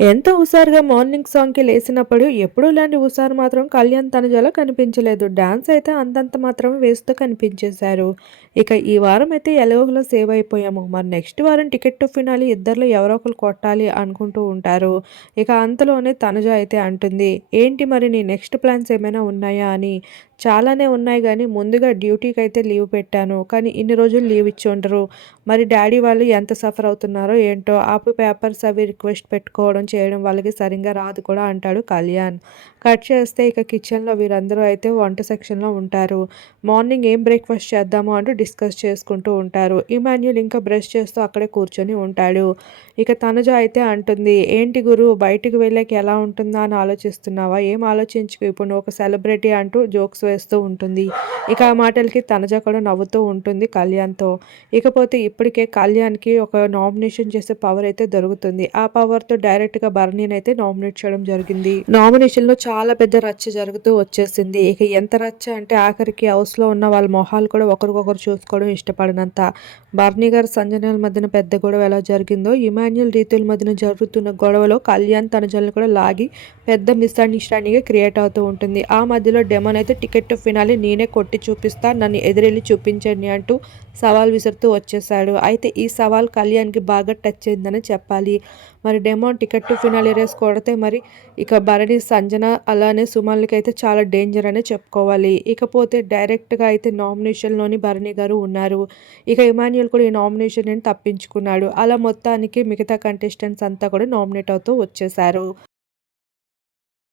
ఎంతో హుషారుగా మార్నింగ్ సాంగ్కి లేచినప్పుడు ఎప్పుడూ ఇలాంటి హుషారు మాత్రం కళ్యాణ్ తనుజలో కనిపించలేదు. డాన్స్ అయితే అంతంత మాత్రమే వేస్తూ కనిపించేశారు. ఇక ఈ వారం అయితే ఎలవోలో సేవ్ అయిపోయాము. మరి నెక్స్ట్ వారం టికెట్ టు ఫినాలి ఇద్దరిలో ఎవరో ఒకరు కొట్టాలి అనుకుంటూ ఉంటారు. ఇక అంతలోనే తనుజ అయితే అంటుంది ఏంటి మరి నీ నెక్స్ట్ ప్లాన్స్ ఏమైనా ఉన్నాయా? అని. చాలానే ఉన్నాయి కానీ ముందుగా డ్యూటీకి అయితే లీవ్ పెట్టాను. కానీ ఇన్ని రోజులు లీవ్ ఇచ్చి ఉండరు. మరి డాడీ వాళ్ళు ఎంత సఫర్ అవుతున్నారో ఏంటో ఆపు పేపర్స్ అవి రిక్వెస్ట్ పెట్టుకోవడం చేయడం వాళ్ళకి సరిగ్గా రాదు కూడా అంటాడు కళ్యాణ్. కట్ చేస్తే ఇక కిచెన్లో వీరందరూ అయితే వంట సెక్షన్లో ఉంటారు. మార్నింగ్ ఏం బ్రేక్ఫాస్ట్ చేద్దాము అంటూ డిస్కస్ చేసుకుంటూ ఉంటారు. ఇమాన్యుల్ ఇంకా బ్రష్ చేస్తూ అక్కడే కూర్చొని ఉంటాడు. ఇక తనుజ అయితే అంటుంది ఏంటి గురు బయటికి వెళ్ళాక ఎలా ఉంటుందా అని ఆలోచిస్తున్నావా? ఏం ఆలోచించుకు? ఇప్పుడు నువ్వు ఒక సెలబ్రిటీ అంటూ జోక్స్ వేస్తూ ఉంటుంది. ఇక ఆ మాటలకి తనజ కూడా నవ్వుతూ ఉంటుంది కళ్యాణ్తో. ఇకపోతే ఇప్పటికే కళ్యాణ్కి ఒక నామినేషన్ చేసే పవర్ అయితే దొరుకుతుంది. ఆ పవర్తో డైరెక్ట్గా భరణిని అయితే నామినేట్ చేయడం జరిగింది. నామినేషన్లో చాలా పెద్ద రచ్చ జరుగుతూ వచ్చేసింది. ఇక ఎంత రచ్చ అంటే ఆఖరికి హౌస్లో ఉన్న వాళ్ళ మొహాలు కూడా ఒకరికొకరు చూసుకోవడం ఇష్టపడినంత. భరణి గారు సంజనాల మధ్యన పెద్ద గొడవ ఎలా జరిగిందో ఇమాన్యుల్ రీతుల మధ్యన జరుగుతున్న గొడవలో కళ్యాణ్ తన జల్ని కూడా లాగి పెద్ద మిస్అండర్స్టాండింగ్ క్రియేట్ అవుతూ ఉంటుంది. ఆ మధ్యలో డెమన్ అయితే టికెట్ ఫినాలి నేనే కొట్టి చూపిస్తా నన్ను ఎదురెళ్ళి చూపించండి అంటూ సవాల్ విసురుతూ వచ్చేసాడు అయితే ఈ సవాల్ కళ్యాణ్కి బాగా టచ్ అయిందని చెప్పాలి. మరి డెమోన్ టికెట్ టు రేస్ కొడితే మరి ఇక భరణి సంజన అలానే సుమన్లకి అయితే చాలా డేంజర్ అనే చెప్పుకోవాలి. ఇకపోతే డైరెక్ట్గా అయితే నామినేషన్లోని భరణి గారు ఉన్నారు. ఇక ఇమాన్యుల్ కూడా ఈ నామినేషన్ తప్పించుకున్నాడు. అలా మొత్తానికి మిగతా కంటెస్టెంట్స్ అంతా కూడా నామినేట్ అవుతూ వచ్చేసారు